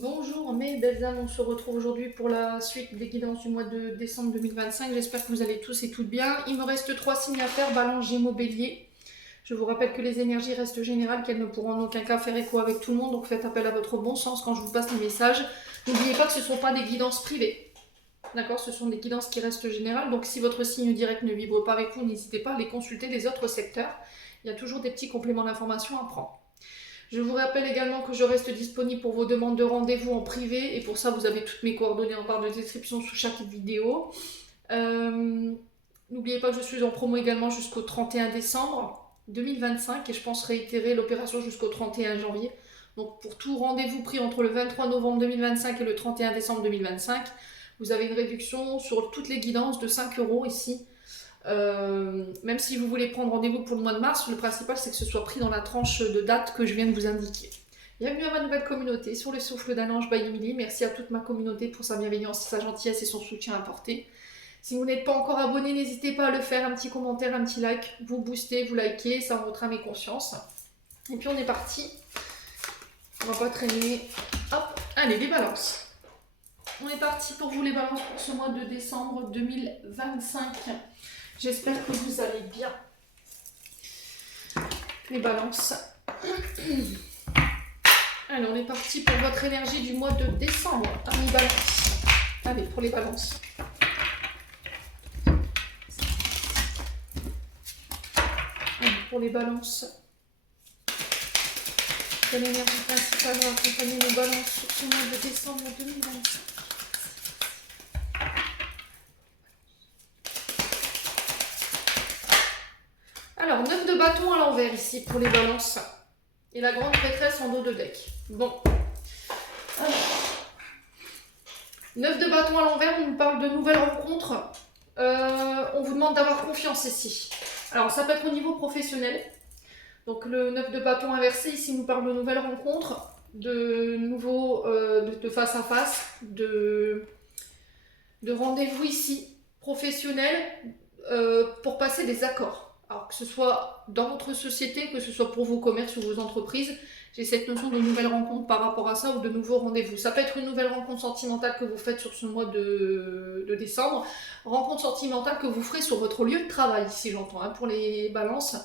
Bonjour mes belles âmes, on se retrouve aujourd'hui pour la suite des guidances du mois de décembre 2025. J'espère que vous allez tous et toutes bien. Il me reste 3 signes à faire, Balance, Gémeaux, Bélier. Je vous rappelle que les énergies restent générales, qu'elles ne pourront en aucun cas faire écho avec tout le monde, donc faites appel à votre bon sens quand je vous passe les messages. N'oubliez pas que ce ne sont pas des guidances privées. D'accord, ce sont des guidances qui restent générales, donc si votre signe direct ne vibre pas avec vous, n'hésitez pas à les consulter des autres secteurs. Il y a toujours des petits compléments d'information à prendre. Je vous rappelle également que je reste disponible pour vos demandes de rendez-vous en privé et pour ça vous avez toutes mes coordonnées en barre de description sous chaque vidéo. N'oubliez pas que je suis en promo également jusqu'au 31 décembre 2025 et je pense réitérer l'opération jusqu'au 31 janvier. Donc pour tout rendez-vous pris entre le 23 novembre 2025 et le 31 décembre 2025, vous avez une réduction sur toutes les guidances de 5 € ici. Même si vous voulez prendre rendez-vous pour le mois de mars, le principal c'est que ce soit pris dans la tranche de date que je viens de vous indiquer. Bienvenue à ma nouvelle communauté sur le souffle d'un ange by Emily. Merci à toute ma communauté pour sa bienveillance, sa gentillesse et son soutien apporté. Si vous n'êtes pas encore abonné, n'hésitez pas à le faire, un petit commentaire, un petit like, vous boostez, vous likez, ça montrera mes consciences. Et puis on est parti, on va pas traîner, hop, allez les balances. On est parti pour vous les balances pour ce mois de décembre 2025. J'espère que vous allez bien. Les balances. Allez, on est parti pour votre énergie du mois de décembre. Amis balance. Allez, pour les balances. Allez, pour les balances. Quelle énergie principale va accompagner nos balances sur ce mois de décembre 2025? Alors, 9 de bâton à l'envers ici pour les balances. Et la grande prêtresse en dos de deck. Bon. Alors, 9 de bâton à l'envers, on nous parle de nouvelles rencontres. On vous demande d'avoir confiance ici. Alors, ça peut être au niveau professionnel. Donc, le 9 de bâton inversé, ici, nous parle de nouvelles rencontres, de nouveaux, de face à face, de rendez-vous ici, professionnels, pour passer des accords. Alors que ce soit dans votre société, que ce soit pour vos commerces ou vos entreprises, j'ai cette notion de nouvelles rencontres par rapport à ça ou de nouveaux rendez-vous. Ça peut être une nouvelle rencontre sentimentale que vous faites sur ce mois de décembre, rencontre sentimentale que vous ferez sur votre lieu de travail, si j'entends, hein, pour les balances.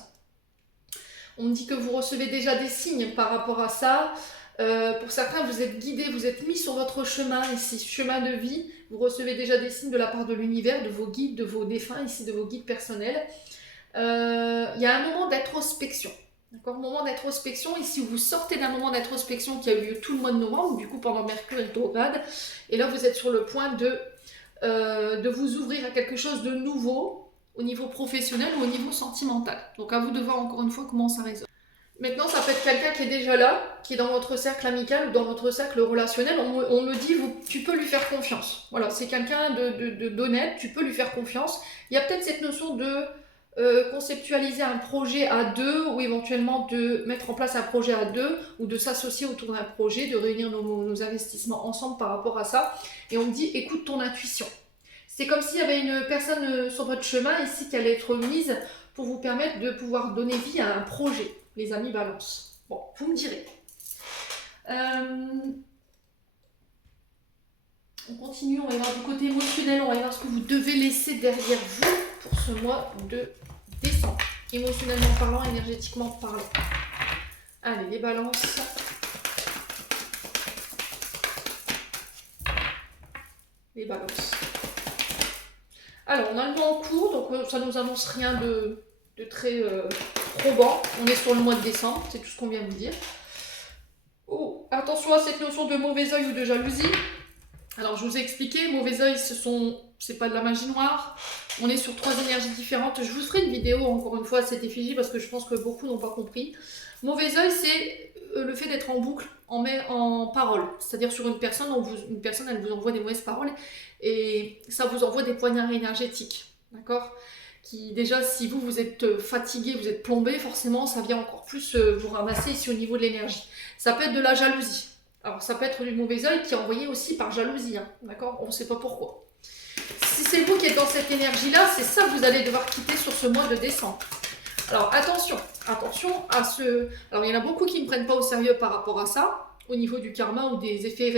On me dit que vous recevez déjà des signes par rapport à ça. Pour certains, vous êtes guidés, vous êtes mis sur votre chemin ici, chemin de vie. Vous recevez déjà des signes de la part de l'univers, de vos guides, de vos défunts ici, de vos guides personnels. Il y a un moment d'introspection. D'accord, moment d'introspection, ici vous sortez d'un moment d'introspection qui a eu lieu tout le mois de novembre, du coup pendant Mercure rétrograde, et là vous êtes sur le point de vous ouvrir à quelque chose de nouveau au niveau professionnel ou au niveau sentimental. Donc à vous de voir encore une fois comment ça résonne. Maintenant, ça peut être quelqu'un qui est déjà là, qui est dans votre cercle amical ou dans votre cercle relationnel. On me dit, tu peux lui faire confiance. Voilà, c'est quelqu'un d'honnête, tu peux lui faire confiance. Il y a peut-être cette notion de conceptualiser un projet à deux ou éventuellement de mettre en place un projet à deux ou de s'associer autour d'un projet, de réunir nos investissements ensemble par rapport à ça. Et on me dit, écoute ton intuition. C'est comme s'il y avait une personne sur votre chemin ici qui allait être mise pour vous permettre de pouvoir donner vie à un projet, les amis balance. Bon, vous me direz. On continue, on va voir du côté émotionnel, on va voir ce que vous devez laisser derrière vous pour ce mois de décembre. Émotionnellement parlant, énergétiquement parlant. Allez, les balances. Les balances. Alors, on a le mois en cours, donc ça ne nous annonce rien de très probant. On est sur le mois de décembre, c'est tout ce qu'on vient de vous dire. Oh, attention à cette notion de mauvais œil ou de jalousie. Alors, je vous ai expliqué, mauvais œil, c'est pas de la magie noire. On est sur 3 énergies différentes. Je vous ferai une vidéo, encore une fois, à cette effigie, parce que je pense que beaucoup n'ont pas compris. Mauvais œil, c'est le fait d'être en boucle, en parole. C'est-à-dire sur une personne, elle vous envoie des mauvaises paroles, et ça vous envoie des poignards énergétiques. D'accord ? Qui, déjà, si vous êtes fatigué, vous êtes plombé, forcément, ça vient encore plus vous ramasser ici au niveau de l'énergie. Ça peut être de la jalousie. Alors, ça peut être du mauvais œil qui est envoyé aussi par jalousie, hein, d'accord ? On ne sait pas pourquoi. Si c'est vous qui êtes dans cette énergie-là, c'est ça que vous allez devoir quitter sur ce mois de décembre. Alors, attention à ce... Alors, il y en a beaucoup qui ne me prennent pas au sérieux par rapport à ça. au niveau du karma ou des effets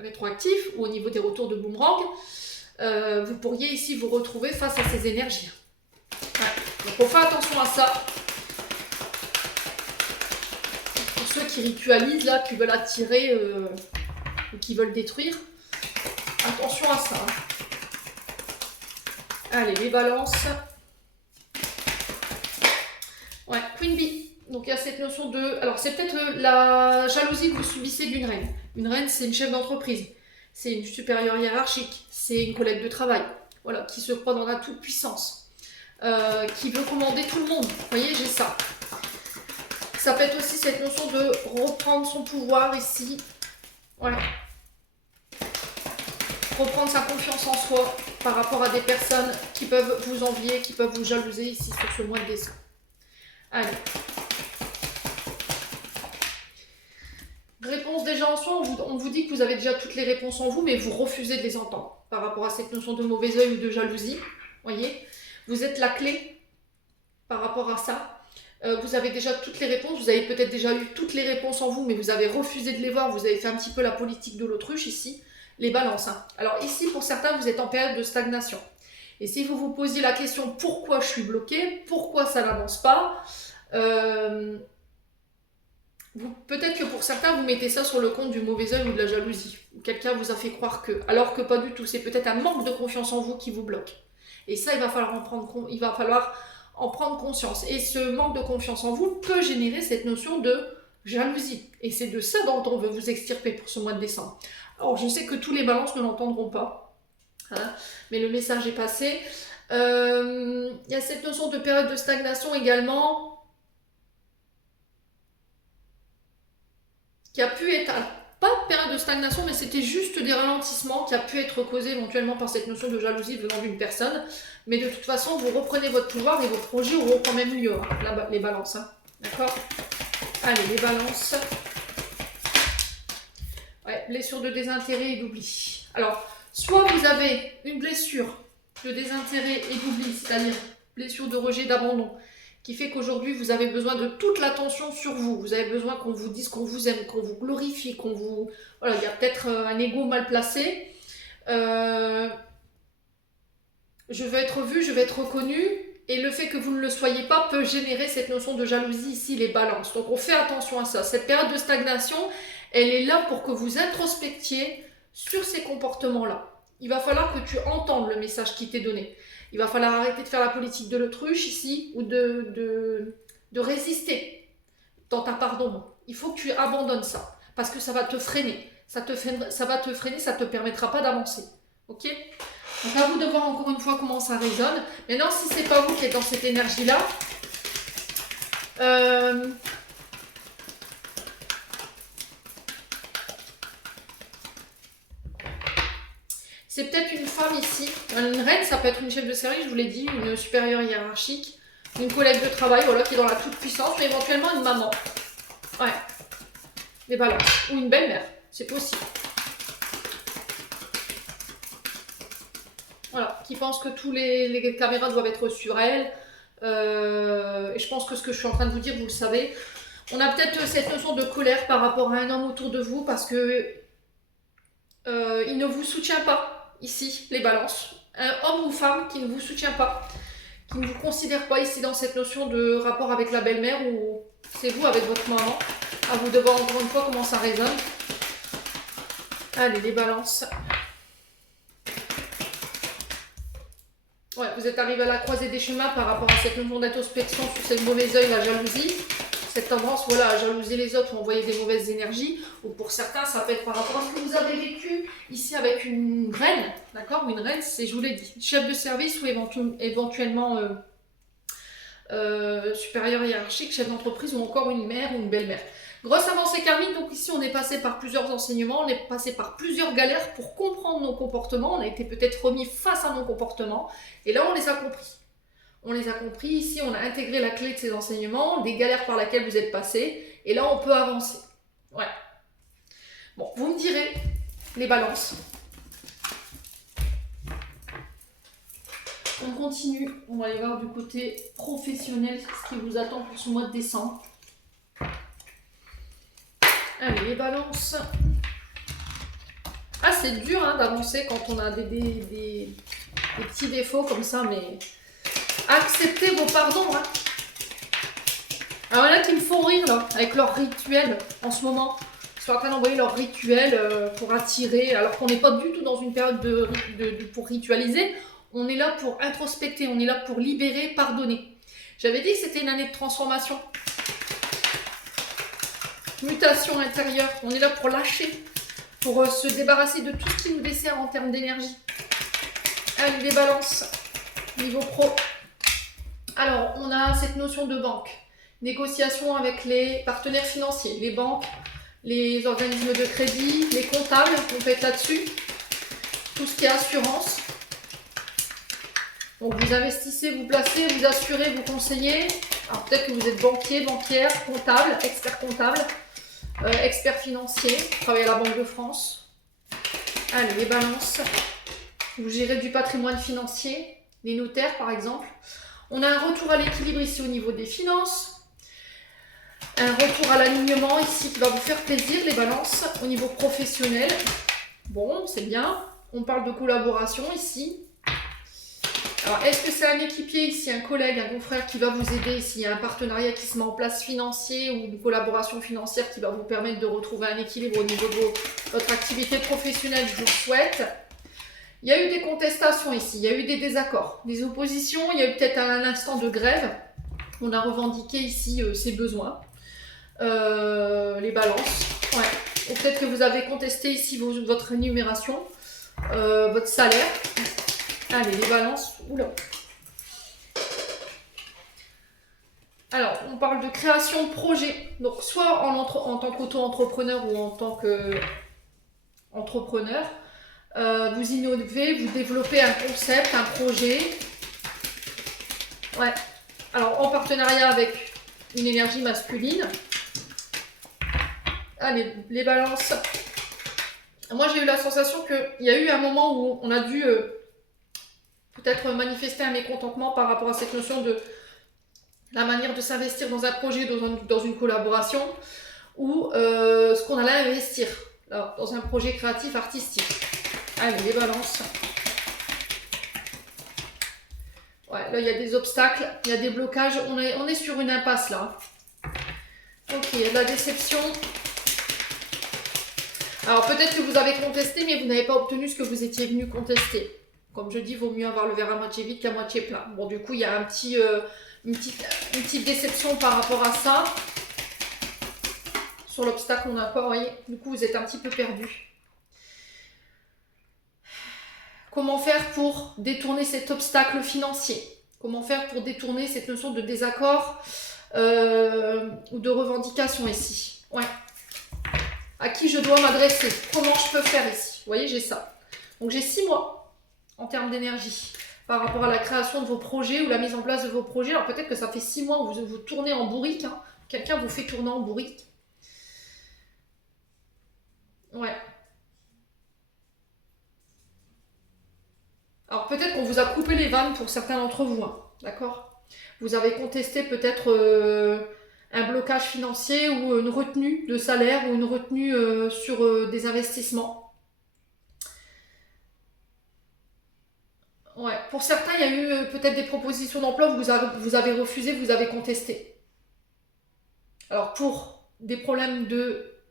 rétroactifs ou au niveau des retours de boomerang, vous pourriez ici vous retrouver face à ces énergies. Ouais. Donc on fait attention à ça. Pour ceux qui ritualisent, là, qui veulent attirer ou qui veulent détruire, attention à ça. Allez, les balances. Ouais, Queen Bee. Donc il y a cette notion de... Alors c'est peut-être la jalousie que vous subissez d'une reine. Une reine, c'est une chef d'entreprise. C'est une supérieure hiérarchique. C'est une collègue de travail. Voilà, qui se croit dans la toute-puissance. Qui veut commander tout le monde. Vous voyez, j'ai ça. Ça peut être aussi cette notion de reprendre son pouvoir ici. Voilà. Reprendre sa confiance en soi par rapport à des personnes qui peuvent vous envier, qui peuvent vous jalouser ici sur ce mois de décembre. Allez. Réponse déjà en soi, on vous dit que vous avez déjà toutes les réponses en vous, mais vous refusez de les entendre par rapport à cette notion de mauvais œil ou de jalousie. Voyez, vous êtes la clé par rapport à ça. Vous avez déjà toutes les réponses, vous avez peut-être déjà eu toutes les réponses en vous, mais vous avez refusé de les voir, vous avez fait un petit peu la politique de l'autruche ici, les balances. Hein. Alors ici, pour certains, vous êtes en période de stagnation. Et si vous vous posiez la question pourquoi je suis bloqué, pourquoi ça n'avance pas, peut-être que pour certains, vous mettez ça sur le compte du mauvais œil ou de la jalousie. Quelqu'un vous a fait croire que, alors que pas du tout. C'est peut-être un manque de confiance en vous qui vous bloque. Et ça, il va falloir en prendre conscience. Et ce manque de confiance en vous peut générer cette notion de jalousie. Et c'est de ça dont on veut vous extirper pour ce mois de décembre. Alors, je sais que tous les balances ne l'entendront pas. Hein, mais le message est passé. Il y a cette notion de période de stagnation également. Qui a pu être, pas de période de stagnation, mais c'était juste des ralentissements qui a pu être causés éventuellement par cette notion de jalousie venant d'une personne. Mais de toute façon, vous reprenez votre pouvoir et vos projets auront quand même lieu, hein, les balances. Hein. D'accord? Allez, les balances. Ouais, blessure de désintérêt et d'oubli. Alors, soit vous avez une blessure de désintérêt et d'oubli, c'est-à-dire blessure de rejet, d'abandon, qui fait qu'aujourd'hui, vous avez besoin de toute l'attention sur vous. Vous avez besoin qu'on vous dise qu'on vous aime, qu'on vous glorifie, qu'on vous... Voilà, il y a peut-être un ego mal placé. Je veux être vu, je veux être reconnu. Et le fait que vous ne le soyez pas peut générer cette notion de jalousie ici, les balances. Donc, on fait attention à ça. Cette période de stagnation, elle est là pour que vous introspectiez sur ces comportements-là. Il va falloir que tu entendes le message qui t'est donné. Il va falloir arrêter de faire la politique de l'autruche ici ou de résister dans ta part d'ombre. Il faut que tu abandonnes ça parce que ça va te freiner. Ça va te freiner, ça ne te permettra pas d'avancer. Ok? Donc à vous de voir encore une fois comment ça résonne. Maintenant, si ce n'est pas vous qui êtes dans cette énergie-là, c'est peut-être une femme ici. Une reine, ça peut être une chef de service, je vous l'ai dit, une supérieure hiérarchique, une collègue de travail, voilà, qui est dans la toute-puissance, mais éventuellement une maman. Ouais. Des balances. Ou une belle-mère, c'est possible. Voilà, qui pense que tous les caméras doivent être sur elle. Et je pense que ce que je suis en train de vous dire, vous le savez. On a peut-être cette notion de colère par rapport à un homme autour de vous, parce que il ne vous soutient pas. Ici, les balances. Un homme ou femme qui ne vous soutient pas, qui ne vous considère pas ici dans cette notion de rapport avec la belle-mère ou c'est vous avec votre maman. À vous de voir encore une fois comment ça résonne. Allez, les balances. Ouais, vous êtes arrivé à la croisée des chemins par rapport à cette notion d'introspection sur cette mauvais œil, la jalousie. Cette tendance, voilà, à jalouser les autres ou envoyer des mauvaises énergies. Ou pour certains, ça peut être par rapport à ce que vous avez vécu ici avec une reine, d'accord? Ou une reine, c'est, je vous l'ai dit, chef de service ou éventuellement supérieur hiérarchique, chef d'entreprise ou encore une mère ou une belle-mère. Grosse avancée karmique, donc ici on est passé par plusieurs enseignements, on est passé par plusieurs galères pour comprendre nos comportements, on a été peut-être remis face à nos comportements, et là on les a compris. On les a compris, ici on a intégré la clé de ces enseignements, des galères par lesquelles vous êtes passés, et là on peut avancer. Ouais. Bon, vous me direz, les balances. On continue, on va aller voir du côté professionnel ce qui vous attend pour ce mois de décembre. Allez, les balances. Ah, c'est dur hein, d'avancer quand on a des petits défauts comme ça, mais acceptez vos pardons. Hein. Alors, il y en a qui me font rire là, avec leur rituel en ce moment. Ils sont en train d'envoyer leur rituel pour attirer, alors qu'on n'est pas du tout dans une période pour ritualiser. On est là pour introspecter, on est là pour libérer, pardonner. J'avais dit que c'était une année de transformation. Mutation intérieure. On est là pour lâcher, pour se débarrasser de tout ce qui nous dessert en termes d'énergie. Allez, les balances, niveau pro. Alors, on a cette notion de banque. Négociation avec les partenaires financiers, les banques, les organismes de crédit, les comptables, on peut être là-dessus. Tout ce qui est assurance. Donc, vous investissez, vous placez, vous assurez, vous conseillez. Alors, peut-être que vous êtes banquier, banquière, comptable, expert financier, travaillez à la Banque de France. Allez, les balances. Vous gérez du patrimoine financier, les notaires par exemple. On a un retour à l'équilibre ici au niveau des finances. Un retour à l'alignement ici qui va vous faire plaisir, les balances, au niveau professionnel. Bon, c'est bien. On parle de collaboration ici. Alors, est-ce que c'est un équipier ici, un collègue, un confrère qui va vous aider ici? Il y a un partenariat qui se met en place financier ou une collaboration financière qui va vous permettre de retrouver un équilibre au niveau de votre activité professionnelle, je vous le souhaite. Il y a eu des contestations ici, il y a eu des désaccords, des oppositions, il y a eu peut-être un instant de grève. On a revendiqué ici ses besoins. Les balances. Ouais. Ou peut-être que vous avez contesté ici votre rémunération, votre salaire. Allez, les balances. Oula. Alors, on parle de création de projet. Donc, soit en tant qu'auto-entrepreneur ou en tant qu'entrepreneur, vous innovez, vous développez un concept, un projet. Ouais. Alors, en partenariat avec une énergie masculine. Allez, les balances. Moi, j'ai eu la sensation qu'il y a eu un moment où on a dû peut-être manifester un mécontentement par rapport à cette notion de la manière de s'investir dans un projet, dans une collaboration, ou ce qu'on allait investir là, dans un projet créatif, artistique. Allez, les balances. Ouais, là, il y a des obstacles, il y a des blocages. On est sur une impasse, là. Ok, il y a de la déception. Alors, peut-être que vous avez contesté, mais vous n'avez pas obtenu ce que vous étiez venu contester. Comme je dis, vaut mieux avoir le verre à moitié vide qu'à moitié plein. Bon, du coup, il y a une petite déception par rapport à ça. Sur l'obstacle, on a quoi, vous voyez? Du coup, vous êtes un petit peu perdu. Comment faire pour détourner cet obstacle financier? Comment faire pour détourner cette notion de désaccord ou de revendication ici? Ouais. À qui je dois m'adresser? Comment je peux faire ici? Vous voyez, j'ai ça. Donc, j'ai 6 mois en termes d'énergie par rapport à la création de vos projets ou la mise en place de vos projets. Alors, peut-être que ça fait 6 mois où vous tournez en bourrique. Hein. Quelqu'un vous fait tourner en bourrique. Ouais. Alors, peut-être qu'on vous a coupé les vannes pour certains d'entre vous. Hein. D'accord? Vous avez contesté peut-être un blocage financier ou une retenue de salaire ou une retenue sur des investissements. Ouais. Pour certains, il y a eu peut-être des propositions d'emploi que vous avez refusé, vous avez contesté. Alors, pour des problèmes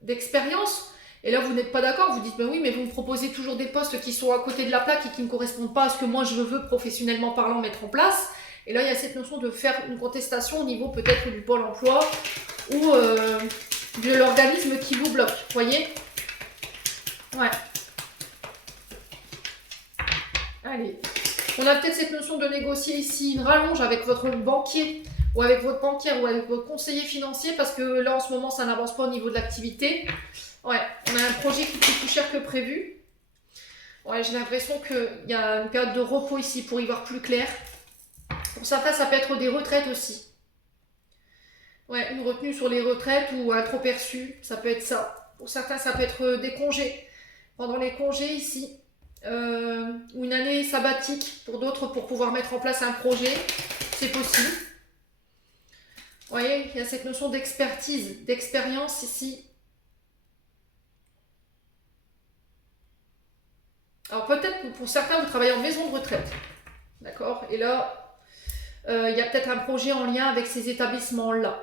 d'expérience, et là, vous n'êtes pas d'accord, vous dites, ben oui, mais vous me proposez toujours des postes qui sont à côté de la plaque et qui ne correspondent pas à ce que moi je veux professionnellement parlant mettre en place. Et là, il y a cette notion de faire une contestation au niveau peut-être du pôle emploi ou de l'organisme qui vous bloque. Vous voyez? Ouais. Allez. On a peut-être cette notion de négocier ici une rallonge avec votre banquier ou avec votre banquière ou avec votre conseiller financier parce que là, en ce moment, ça n'avance pas au niveau de l'activité. Ouais, on a un projet qui coûte plus cher que prévu. Ouais, j'ai l'impression qu'il y a une période de repos ici pour y voir plus clair. Pour certains, ça peut être des retraites aussi. Ouais, une retenue sur les retraites ou un trop perçu, ça peut être ça. Pour certains, ça peut être des congés. Pendant les congés ici, ou une année sabbatique pour d'autres pour pouvoir mettre en place un projet, c'est possible. Vous voyez, il y a cette notion d'expertise, d'expérience ici. Alors peut-être que pour certains, vous travaillez en maison de retraite. D'accord? Et là, il y a peut-être un projet en lien avec ces établissements-là.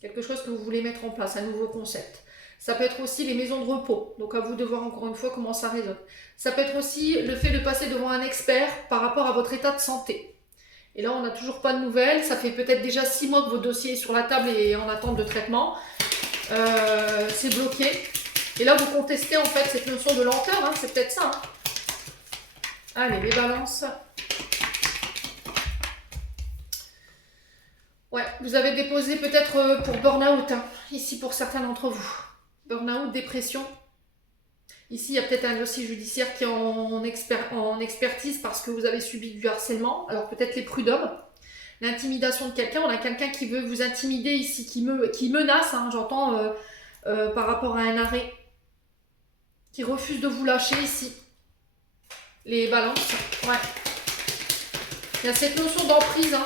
Quelque chose que vous voulez mettre en place, un nouveau concept. Ça peut être aussi les maisons de repos. Donc à vous de voir encore une fois comment ça résonne. Ça peut être aussi le fait de passer devant un expert par rapport à votre état de santé. Et là, on n'a toujours pas de nouvelles. Ça fait peut-être déjà 6 mois que votre dossier est sur la table et en attente de traitement. C'est bloqué. Et là, vous contestez en fait cette notion de lenteur. Hein, c'est peut-être ça. Hein. Allez, les balances. Ouais, vous avez déposé peut-être pour burn-out, hein, ici pour certains d'entre vous. Burn-out, dépression. Ici, il y a peut-être un dossier judiciaire qui est en expertise parce que vous avez subi du harcèlement. Alors peut-être les prud'hommes. L'intimidation de quelqu'un. On a quelqu'un qui veut vous intimider ici, qui menace, hein, j'entends, par rapport à un arrêt. Qui refuse de vous lâcher ici. Les balances. Ouais. Il y a cette notion d'emprise, hein,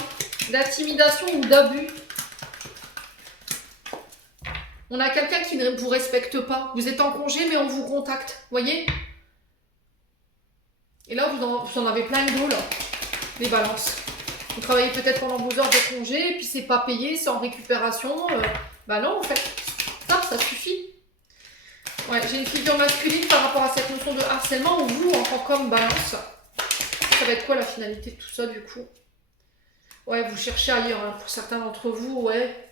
d'intimidation ou d'abus. On a quelqu'un qui ne vous respecte pas. Vous êtes en congé, mais on vous contacte. Vous voyez? Et là, vous en avez plein le dos, là. Les balances. Vous travaillez peut-être pendant vos heures de congé, et puis c'est pas payé, c'est en récupération. Bah non, en fait. Ça suffit. Ouais, j'ai une figure masculine par rapport à cette notion de harcèlement, où vous, en tant qu'homme, balance. Ça va être quoi la finalité de tout ça, du coup? Ouais, vous cherchez ailleurs, hein, pour certains d'entre vous, ouais.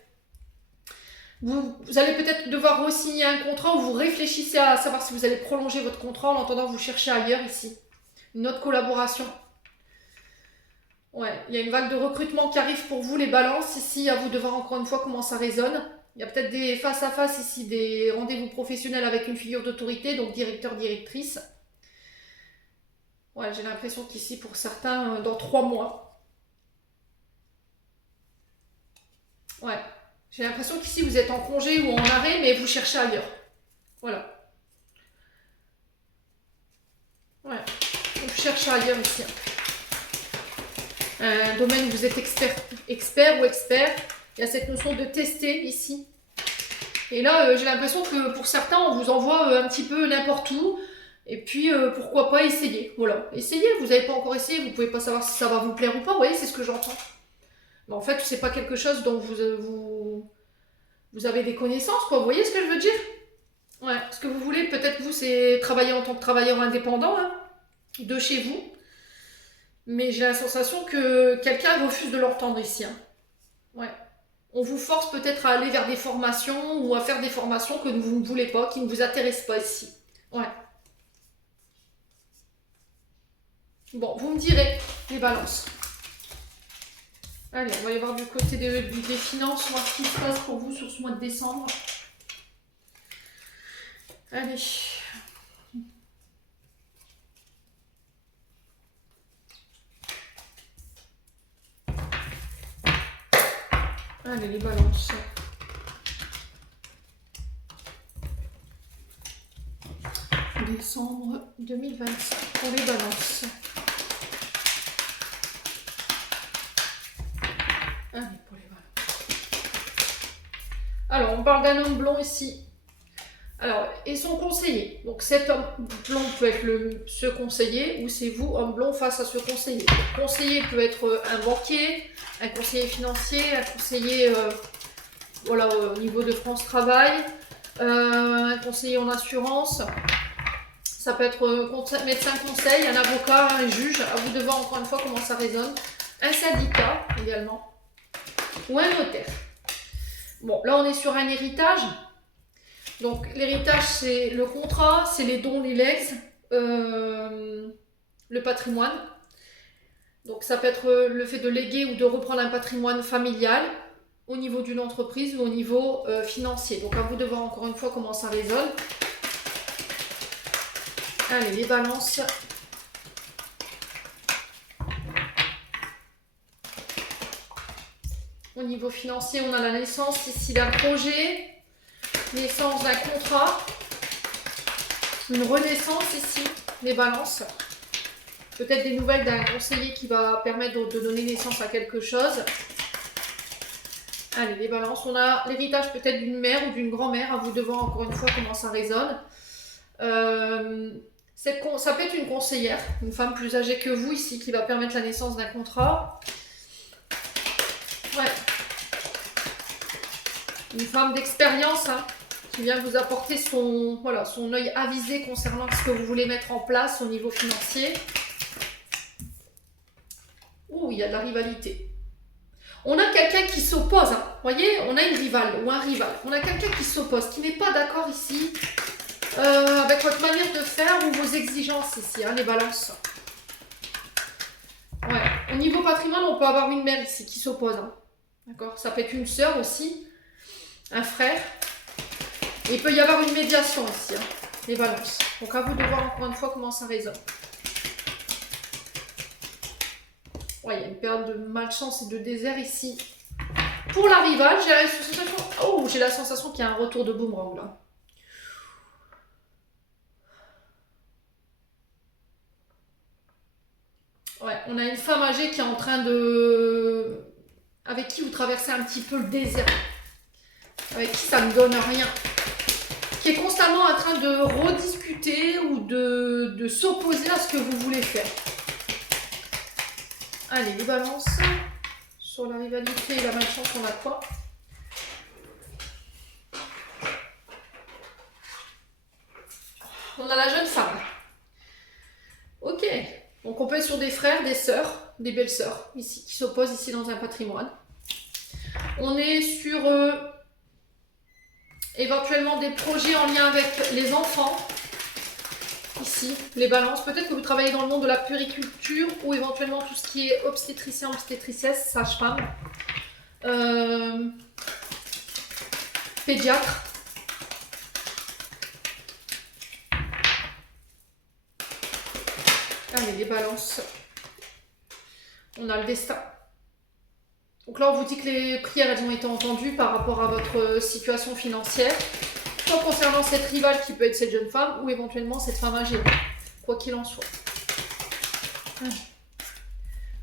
Vous allez peut-être devoir re-signer un contrat ou vous réfléchissez à savoir si vous allez prolonger votre contrat. En attendant, vous cherchez ailleurs ici. Une autre collaboration. Ouais, il y a une vague de recrutement qui arrive pour vous, les balances. Ici, à vous de voir encore une fois comment ça résonne. Il y a peut-être des face-à-face ici, des rendez-vous professionnels avec une figure d'autorité, donc directeur, directrice. Ouais, j'ai l'impression qu'ici, pour certains, dans 3 mois. Ouais. J'ai l'impression qu'ici, vous êtes en congé ou en arrêt, mais vous cherchez ailleurs. Voilà. Ouais. Vous cherchez ailleurs ici. Un domaine où vous êtes expert ou expert. Il y a cette notion de tester ici. Et là, j'ai l'impression que pour certains, on vous envoie un petit peu n'importe où. Et puis, pourquoi pas essayer. Voilà. Essayez. Vous n'avez pas encore essayé. Vous ne pouvez pas savoir si ça va vous plaire ou pas. Vous voyez, c'est ce que j'entends. Mais en fait, c'est pas quelque chose dont vous avez des connaissances, quoi. Vous voyez ce que je veux dire? Ouais. Ce que vous voulez, peut-être vous, c'est travailler en tant que travailleur indépendant, hein, de chez vous. Mais j'ai la sensation que quelqu'un refuse de l'entendre ici. Hein. Ouais. On vous force peut-être à aller vers des formations ou à faire des formations que vous ne voulez pas, qui ne vous intéressent pas ici. Ouais. Bon, vous me direz, les balances. Allez, on va aller voir du côté des finances, voir ce qui se passe pour vous sur ce mois de décembre. Allez. Allez, les balances. Décembre 2025 pour les balances. Allez, pour les balances. Alors, on parle d'un homme blond ici. Alors, et son conseiller. Donc, cet homme blond peut être ce conseiller ou c'est vous, homme blond, face à ce conseiller. Le conseiller peut être un banquier, un conseiller financier, un conseiller voilà, au niveau de France Travail, un conseiller en assurance. Ça peut être médecin conseil, un avocat, un juge. À vous de voir encore une fois comment ça résonne. Un syndicat également. Ou un notaire. Bon, là on est sur un héritage. Donc l'héritage c'est le contrat, c'est les dons, les legs, le patrimoine. Donc ça peut être le fait de léguer ou de reprendre un patrimoine familial au niveau d'une entreprise ou au niveau financier. Donc à vous de voir encore une fois comment ça résonne. Allez, les balances. Au niveau financier, on a la naissance ici d'un projet, naissance d'un contrat, une renaissance ici, les balances. Peut-être des nouvelles d'un conseiller qui va permettre de donner naissance à quelque chose. Allez, les balances. On a l'héritage peut-être d'une mère ou d'une grand-mère. À vous de voir encore une fois comment ça résonne. Ça peut être une conseillère, une femme plus âgée que vous ici, qui va permettre la naissance d'un contrat. Ouais. Une femme d'expérience, hein, qui vient vous apporter son œil avisé concernant ce que vous voulez mettre en place au niveau financier. Ouh, il y a de la rivalité. On a quelqu'un qui s'oppose, hein. Vous voyez, on a une rivale ou un rival. On a quelqu'un qui s'oppose, qui n'est pas d'accord ici avec votre manière de faire ou vos exigences ici, hein, les balances. Ouais. Au niveau patrimoine, on peut avoir une mère ici qui s'oppose. Hein. D'accord. Ça peut être une sœur aussi, un frère. Et il peut y avoir une médiation ici, hein, les balances. Donc à vous de voir encore une fois comment ça résonne. Ouais, il y a une période de malchance et de désert ici. Pour la rivale, j'ai la sensation qu'il y a un retour de boomerang là. Ouais, on a une femme âgée qui est en train de... avec qui vous traversez un petit peu le désert. Avec qui ça ne donne rien. Qui est constamment en train de rediscuter ou de s'opposer à ce que vous voulez faire. Allez, les balances. Sur la rivalité et la malchance, on a quoi? On a la jeune femme. Ok. Donc on peut être sur des frères, des sœurs, des belles-sœurs, ici, qui s'opposent ici dans un patrimoine. On est sur éventuellement des projets en lien avec les enfants. Ici, les balances. Peut-être que vous travaillez dans le monde de la puériculture ou éventuellement tout ce qui est obstétricien, obstétricesse, sage-femme, pédiatre. Allez, les balances. On a le destin. Donc là, on vous dit que les prières, elles ont été entendues par rapport à votre situation financière. Soit concernant cette rivale qui peut être cette jeune femme ou éventuellement cette femme âgée. Quoi qu'il en soit.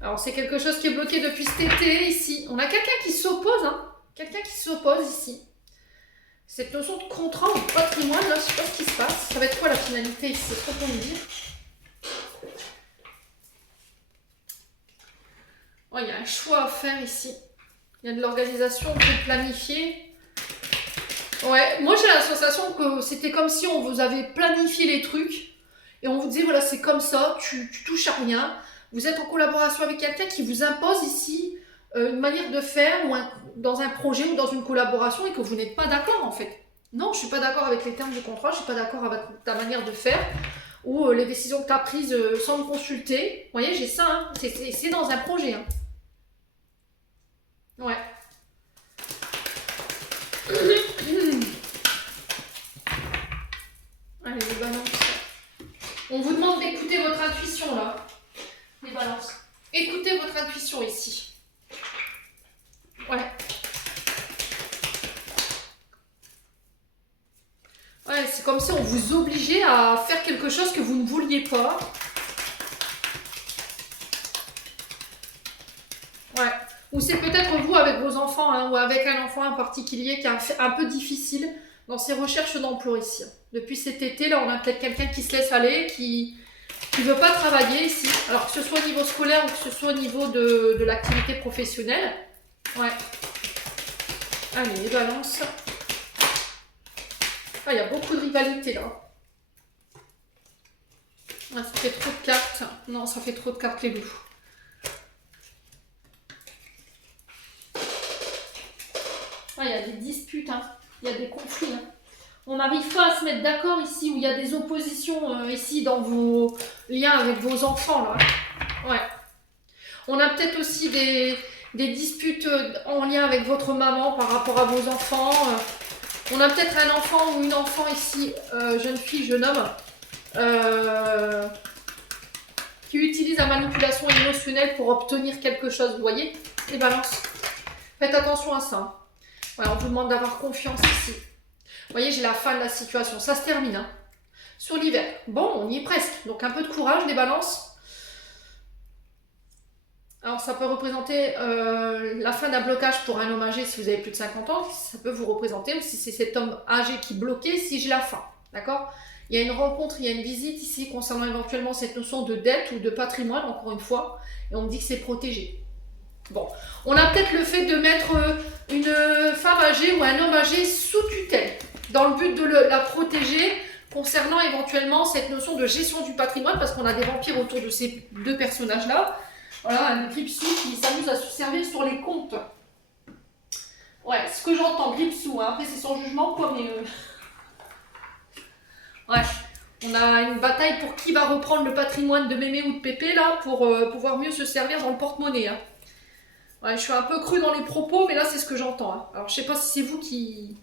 Alors, c'est quelque chose qui est bloqué depuis cet été ici. On a quelqu'un qui s'oppose, hein. Quelqu'un qui s'oppose ici. Cette notion de contrat ou de patrimoine, là, je ne sais pas ce qui se passe. Ça va être quoi la finalité ici? C'est trop pour me dire. Oh, il y a un choix à faire ici. Il y a de l'organisation, de planifier. Ouais, moi j'ai la sensation que c'était comme si on vous avait planifié les trucs et on vous disait voilà, c'est comme ça, tu touches à rien. Vous êtes en collaboration avec quelqu'un qui vous impose ici une manière de faire ou dans un projet ou dans une collaboration et que vous n'êtes pas d'accord en fait. Non, je suis pas d'accord avec les termes du contrat, je suis pas d'accord avec ta manière de faire ou les décisions que tu as prises sans me consulter. Vous voyez, j'ai ça, hein. C'est dans un projet. Hein. Ouais. Allez, les balances. On vous demande d'écouter votre intuition là. Les balances. Écoutez votre intuition ici. Ouais. Ouais, c'est comme si on vous obligeait à faire quelque chose que vous ne vouliez pas. Ouais. Ou c'est peut-être vous avec vos enfants, hein, ou avec un enfant en particulier qui est un peu difficile dans ses recherches d'emploi ici. Depuis cet été, là, on a peut-être quelqu'un qui se laisse aller, qui ne veut pas travailler ici. Alors que ce soit au niveau scolaire ou que ce soit au niveau de l'activité professionnelle. Ouais. Allez, les balances. Ah, il y a beaucoup de rivalité là. Ah, ça fait trop de cartes. Non, ça fait trop de cartes les loups. Ah, il y a des disputes, hein. Il y a des conflits. Hein. On n'arrive pas à se mettre d'accord ici, où il y a des oppositions ici dans vos liens avec vos enfants. Là. Ouais. On a peut-être aussi des disputes en lien avec votre maman par rapport à vos enfants. On a peut-être un enfant ou une enfant ici, jeune fille, jeune homme, qui utilise la manipulation émotionnelle pour obtenir quelque chose. Vous voyez, les balances. Faites attention à ça. Ouais, on vous demande d'avoir confiance ici. Vous voyez, j'ai la fin de la situation. Ça se termine. Hein. Sur l'hiver. Bon, on y est presque. Donc, un peu de courage, les balances. Alors, ça peut représenter la fin d'un blocage pour un homme âgé si vous avez plus de 50 ans. Ça peut vous représenter, si c'est cet homme âgé qui bloquait, si j'ai la fin. D'accord? Il y a une rencontre, il y a une visite ici concernant éventuellement cette notion de dette ou de patrimoine, encore une fois, et on me dit que c'est protégé. Bon, on a peut-être le fait de mettre une femme âgée ou un homme âgé sous tutelle, dans le but de la protéger concernant éventuellement cette notion de gestion du patrimoine, parce qu'on a des vampires autour de ces deux personnages-là. Voilà, un Gripsou qui s'amuse à se servir sur les comptes. Ouais, ce que j'entends, Gripsou, hein. Après c'est son jugement quoi, mais... Ouais, on a une bataille pour qui va reprendre le patrimoine de Mémé ou de Pépé, là, pour pouvoir mieux se servir dans le porte-monnaie. Hein. Ouais, je suis un peu crue dans les propos, mais là, c'est ce que j'entends. Hein. Alors, je sais pas si c'est vous qui...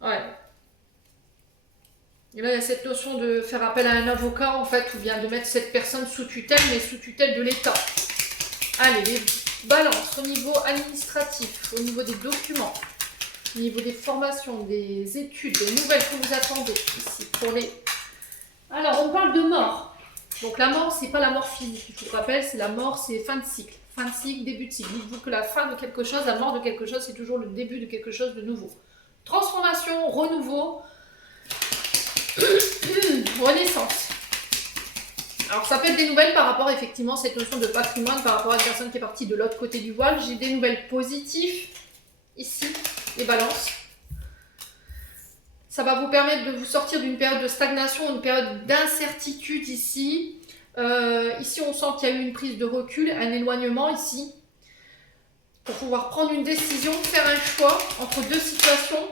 Ouais. Et là, il y a cette notion de faire appel à un avocat, en fait, ou bien de mettre cette personne sous tutelle, mais sous tutelle de l'État. Allez, les balances au niveau administratif, au niveau des documents. Au niveau des formations, des études, des nouvelles que vous attendez ici pour les... Alors, on parle de mort. Donc la mort, c'est pas la mort physique. Je vous rappelle, c'est la mort, c'est fin de cycle. Fin de cycle, début de cycle. Dites-vous que la fin de quelque chose, la mort de quelque chose, c'est toujours le début de quelque chose de nouveau. Transformation, renouveau, renaissance. Alors ça peut être des nouvelles par rapport effectivement à cette notion de patrimoine, par rapport à une personne qui est partie de l'autre côté du voile. J'ai des nouvelles positives ici. Les balances. Ça va vous permettre de vous sortir d'une période de stagnation, une période d'incertitude ici. Ici, on sent qu'il y a eu une prise de recul, un éloignement ici. Pour pouvoir prendre une décision, faire un choix entre deux situations.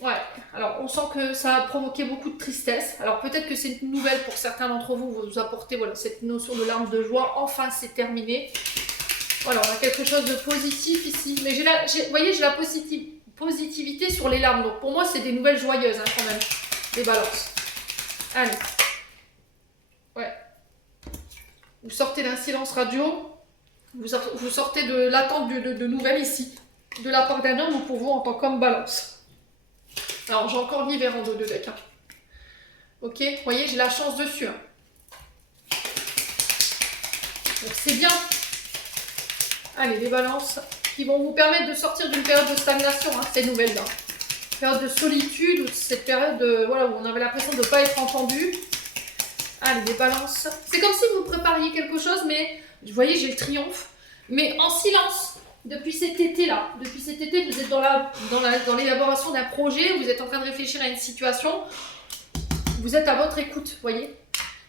Ouais, alors on sent que ça a provoqué beaucoup de tristesse. Alors peut-être que c'est une nouvelle pour certains d'entre vous, vous apportez voilà, cette notion de larmes de joie. Enfin, c'est terminé. Voilà, on a quelque chose de positif ici. Mais vous voyez, j'ai la positivité sur les larmes. Donc pour moi, c'est des nouvelles joyeuses hein, quand même. Les balances. Allez. Ouais. Vous sortez d'un silence radio. Vous sortez de l'attente de nouvelles ici. De la part d'un homme ou pour vous en tant qu'homme balance. Alors j'ai encore l'hiver en dos de deck. Hein. Ok, vous voyez, j'ai la chance dessus. Hein. Donc c'est bien. Allez, les balances qui vont vous permettre de sortir d'une période de stagnation, hein, ces nouvelles-là. Période de solitude, ou cette période voilà, où on avait l'impression de ne pas être entendu. Allez, les balances. C'est comme si vous prépariez quelque chose, mais vous voyez, j'ai le triomphe. Mais en silence, depuis cet été-là. Depuis cet été, vous êtes dans l'élaboration d'un projet, vous êtes en train de réfléchir à une situation. Vous êtes à votre écoute, vous voyez.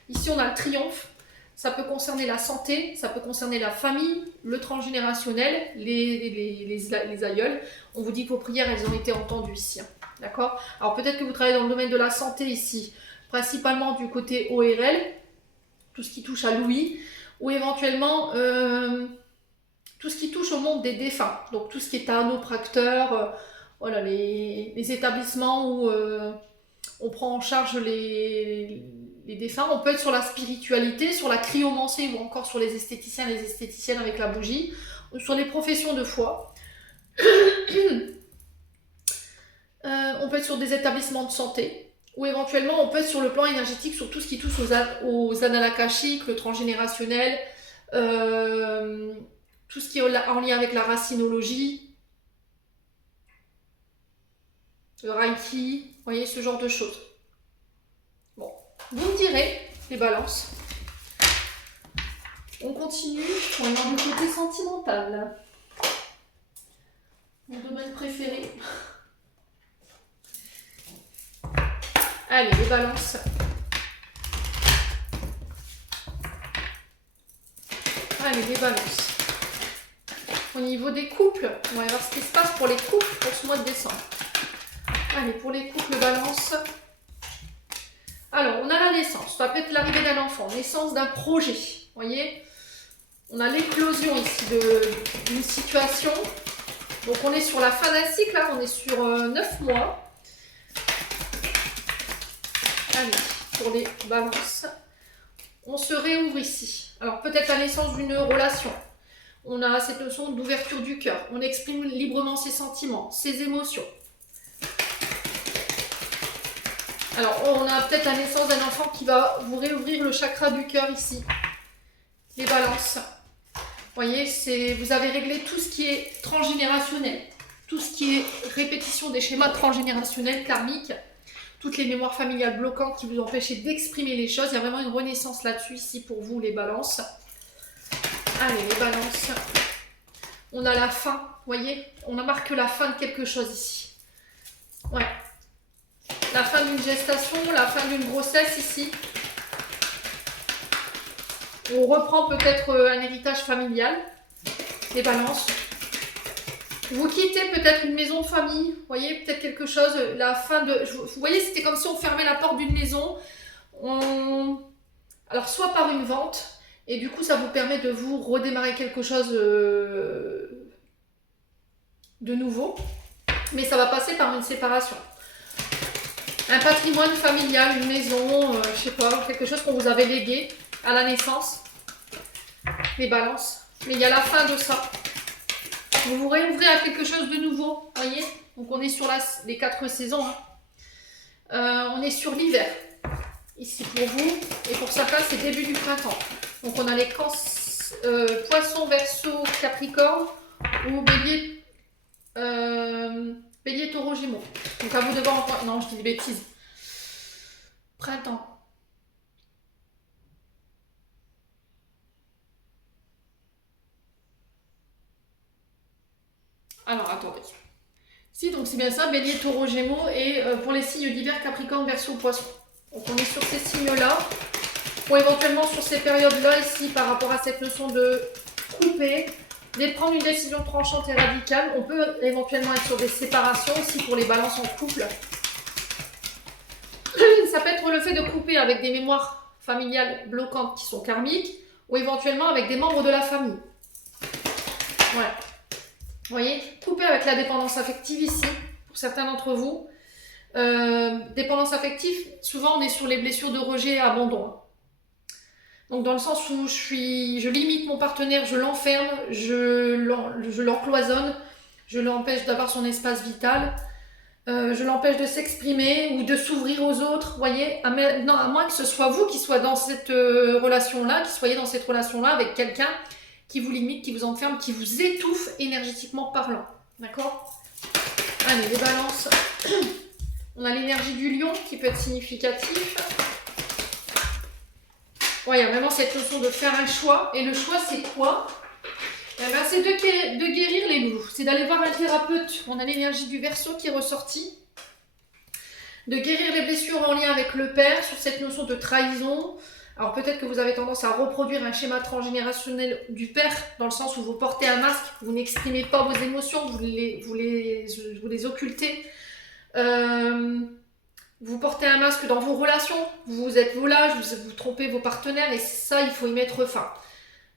Ici, on a le triomphe. Ça peut concerner la santé, ça peut concerner la famille, le transgénérationnel, les aïeuls. On vous dit que vos prières, elles ont été entendues ici. Hein. D'accord? Alors peut-être que vous travaillez dans le domaine de la santé ici, principalement du côté ORL, tout ce qui touche à l'ouïe, ou éventuellement tout ce qui touche au monde des défunts. Donc tout ce qui est anopracteur, voilà, les établissements où on prend en charge les défunts. On peut être sur la spiritualité, sur la cryomancie ou encore sur les esthéticiens, les esthéticiennes avec la bougie, ou sur les professions de foi. On peut être sur des établissements de santé, ou éventuellement on peut être sur le plan énergétique, sur tout ce qui touche aux annales akashiques, le transgénérationnel, tout ce qui est en lien avec la racinologie, le reiki, vous voyez, ce genre de choses. Bon, vous me direz, les balances. On continue, on est dans le côté sentimental. Mon domaine préféré. Allez, les balances. Allez, les balances. Au niveau des couples, on va voir ce qui se passe pour les couples pour ce mois de décembre. Allez, pour les couples balance. Alors, on a la naissance. Ça peut être l'arrivée d'un enfant, naissance d'un projet. Vous voyez, on a l'éclosion ici d'une situation. Donc, on est sur la fin d'un cycle. Là, on est sur 9 mois. Allez, pour les balances. On se réouvre ici. Alors, peut-être la naissance d'une relation. On a cette notion d'ouverture du cœur. On exprime librement ses sentiments, ses émotions. Alors, on a peut-être la naissance d'un enfant qui va vous réouvrir le chakra du cœur ici. Les balances. Vous voyez, vous avez réglé tout ce qui est transgénérationnel. Tout ce qui est répétition des schémas transgénérationnels karmiques. toutes les mémoires familiales bloquantes qui vous empêchaient d'exprimer les choses. Il y a vraiment une renaissance là-dessus ici pour vous les balances. Allez, les balances. On a la fin, vous voyez, on a marqué la fin de quelque chose ici. Ouais. La fin d'une gestation, la fin d'une grossesse ici. On reprend peut-être un héritage familial. Les balances. Vous quittez peut-être une maison de famille. Vous voyez, peut-être quelque chose. La fin de... Vous voyez, c'était comme si on fermait la porte d'une maison. Alors, soit par une vente. Et du coup, ça vous permet de vous redémarrer quelque chose de nouveau. Mais ça va passer par une séparation. Un patrimoine familial, une maison, je sais pas, quelque chose qu'on vous avait légué à la naissance. Les balances. Mais il y a la fin de ça. Vous vous réouvrez à quelque chose de nouveau, voyez. Donc on est sur les 4 saisons. Hein. On est sur l'hiver. Ici pour vous. Et pour certains, c'est début du printemps. Donc on a les poissons, verseau, capricorne ou bélier, bélier, taureau, gémeaux. Donc à vous de voir encore. Non, je dis des bêtises. Printemps. Alors, attendez. Si, donc c'est bien ça, bélier, taureau, gémeaux. Et pour les signes d'hiver, capricorne, verseau, poisson. Donc on est sur ces signes-là. Ou éventuellement sur ces périodes-là, ici, par rapport à cette notion de couper, de prendre une décision tranchante et radicale. On peut éventuellement être sur des séparations aussi pour les balances en couple. Ça peut être le fait de couper avec des mémoires familiales bloquantes qui sont karmiques, ou éventuellement avec des membres de la famille. Ouais. Vous voyez, couper avec la dépendance affective ici, pour certains d'entre vous. Dépendance affective, souvent on est sur les blessures de rejet et abandon. Donc dans le sens où je limite mon partenaire, je l'enferme, je l'encloisonne, je l'empêche d'avoir son espace vital, je l'empêche de s'exprimer ou de s'ouvrir aux autres, vous voyez, à moins que ce soit vous qui soyez dans cette relation-là, avec quelqu'un qui vous limite, qui vous enferme, qui vous étouffe énergétiquement parlant. D'accord? Allez, les balances. On a l'énergie du lion qui peut être significatif. Ouais, il y a vraiment cette notion de faire un choix. Et le choix, c'est quoi? Eh ben, c'est de guérir les loups. C'est d'aller voir un thérapeute. On a l'énergie du Verseau qui est ressortie. De guérir les blessures en lien avec le père sur cette notion de trahison. Alors peut-être que vous avez tendance à reproduire un schéma transgénérationnel du père, dans le sens où vous portez un masque, vous n'exprimez pas vos émotions, vous les occultez. Vous portez un masque dans vos relations, vous êtes volage, vous trompez vos partenaires, et ça, il faut y mettre fin.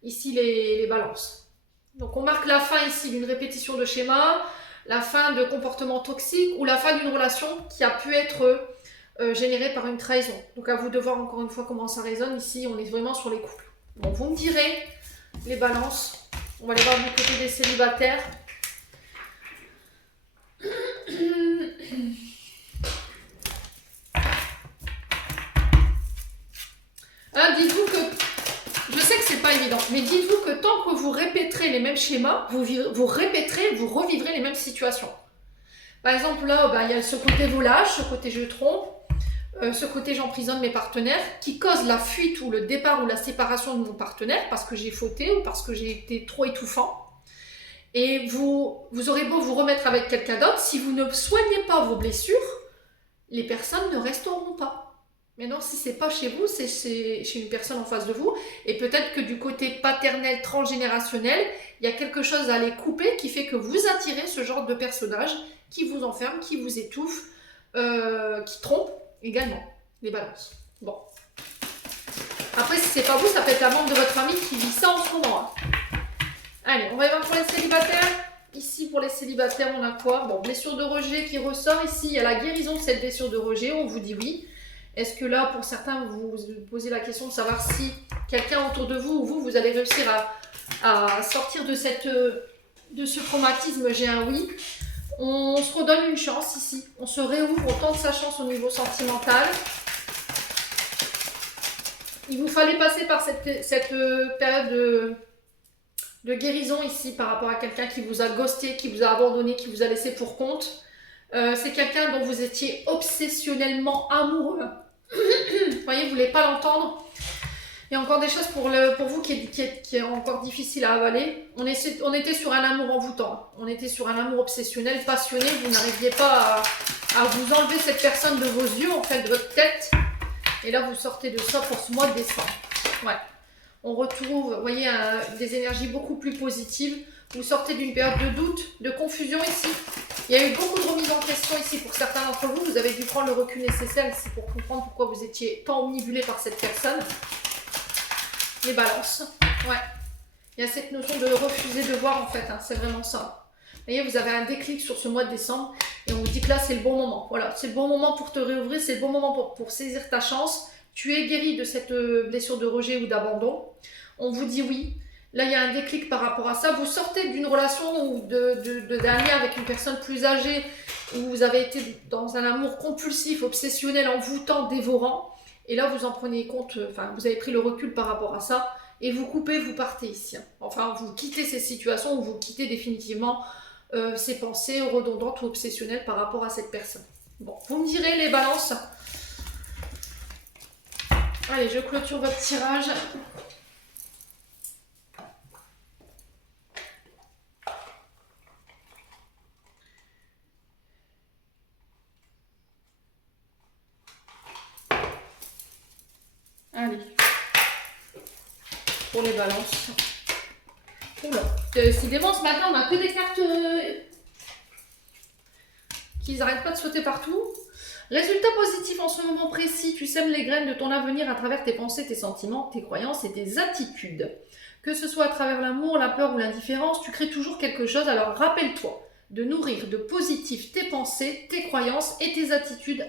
Ici, les balances. Donc on marque la fin ici d'une répétition de schéma, la fin de comportements toxiques, ou la fin d'une relation qui a pu être générée par une trahison. Donc à vous de voir encore une fois comment ça résonne. Ici, on est vraiment sur les couples. Bon, vous me direz, les balances. On va aller voir du côté des célibataires. Alors, dites-vous que, je sais que c'est pas évident, mais dites-vous que tant que vous répéterez les mêmes schémas, vous revivrez les mêmes situations. Par exemple, là, il y a ce côté volage, ce côté je trompe, ce côté j'emprisonne mes partenaires, qui cause la fuite ou le départ ou la séparation de mon partenaire parce que j'ai fauté ou parce que j'ai été trop étouffant. Et vous aurez beau vous remettre avec quelqu'un d'autre, si vous ne soignez pas vos blessures, les personnes ne resteront pas. Maintenant, si c'est pas chez vous, c'est chez une personne en face de vous. Et peut-être que du côté paternel, transgénérationnel, il y a quelque chose à les couper qui fait que vous attirez ce genre de personnage qui vous enferme, qui vous étouffe, qui trompe également. Les balances. Bon. Après, si c'est pas vous, ça peut être un membre de votre famille qui vit ça en ce moment. Hein. Allez, on va y voir pour les célibataires. Ici, pour les célibataires, on a quoi? Bon, blessure de rejet qui ressort. Ici, il y a la guérison de cette blessure de rejet. On vous dit oui. Est-ce que là, pour certains, vous vous posez la question de savoir si quelqu'un autour de vous ou vous allez réussir à sortir de ce traumatisme? J'ai un oui. On se redonne une chance ici. On se réouvre, on tente sa chance au niveau sentimental. Il vous fallait passer par cette période de guérison ici par rapport à quelqu'un qui vous a ghosté, qui vous a abandonné, qui vous a laissé pour compte. C'est quelqu'un dont vous étiez obsessionnellement amoureux. Vous voyez, vous ne voulez pas l'entendre. Il y a encore des choses pour vous qui est encore difficile à avaler. On était sur un amour envoûtant. On était sur un amour obsessionnel, passionné. Vous n'arriviez pas à vous enlever cette personne de vos yeux, en fait, de votre tête. Et là, vous sortez de ça pour ce mois de décembre. Ouais. On retrouve, vous voyez, des énergies beaucoup plus positives. Vous sortez d'une période de doute, de confusion ici. Il y a eu beaucoup de remises en question ici pour certains d'entre vous. Vous avez dû prendre le recul nécessaire ici pour comprendre pourquoi vous étiez tant omnibulé par cette personne. Les balances, ouais. Il y a cette notion de refuser de voir en fait, hein. C'est vraiment ça. Vous voyez, vous avez un déclic sur ce mois de décembre et on vous dit que là c'est le bon moment. Voilà, c'est le bon moment pour te réouvrir, c'est le bon moment pour saisir ta chance. Tu es guéri de cette blessure de rejet ou d'abandon. On vous dit oui. Là, il y a un déclic par rapport à ça. Vous sortez d'une relation ou d'un lien avec une personne plus âgée où vous avez été dans un amour compulsif, obsessionnel, envoûtant, dévorant. Et là, vous en prenez compte, enfin, vous avez pris le recul par rapport à ça. Et vous coupez, vous partez ici. Enfin, vous quittez ces situations ou vous quittez définitivement ces pensées redondantes ou obsessionnelles par rapport à cette personne. Bon, vous me direz les balances. Allez, je clôture votre tirage. Allez. Pour les balances. Oula. Décidément, ce matin, on n'a que des cartes qui n'arrêtent pas de sauter partout. Résultat positif en ce moment précis, tu sèmes les graines de ton avenir à travers tes pensées, tes sentiments, tes croyances et tes attitudes. Que ce soit à travers l'amour, la peur ou l'indifférence, tu crées toujours quelque chose. Alors rappelle-toi de nourrir de positif tes pensées, tes croyances et tes attitudes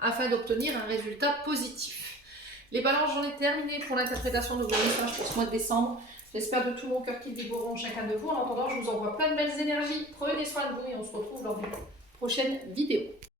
afin d'obtenir un résultat positif. Les balances, j'en ai terminé pour l'interprétation de vos messages pour ce mois de décembre. J'espère de tout mon cœur qu'ils dévoreront chacun de vous. En attendant, je vous envoie plein de belles énergies. Prenez soin de vous et on se retrouve lors d'une prochaine vidéo.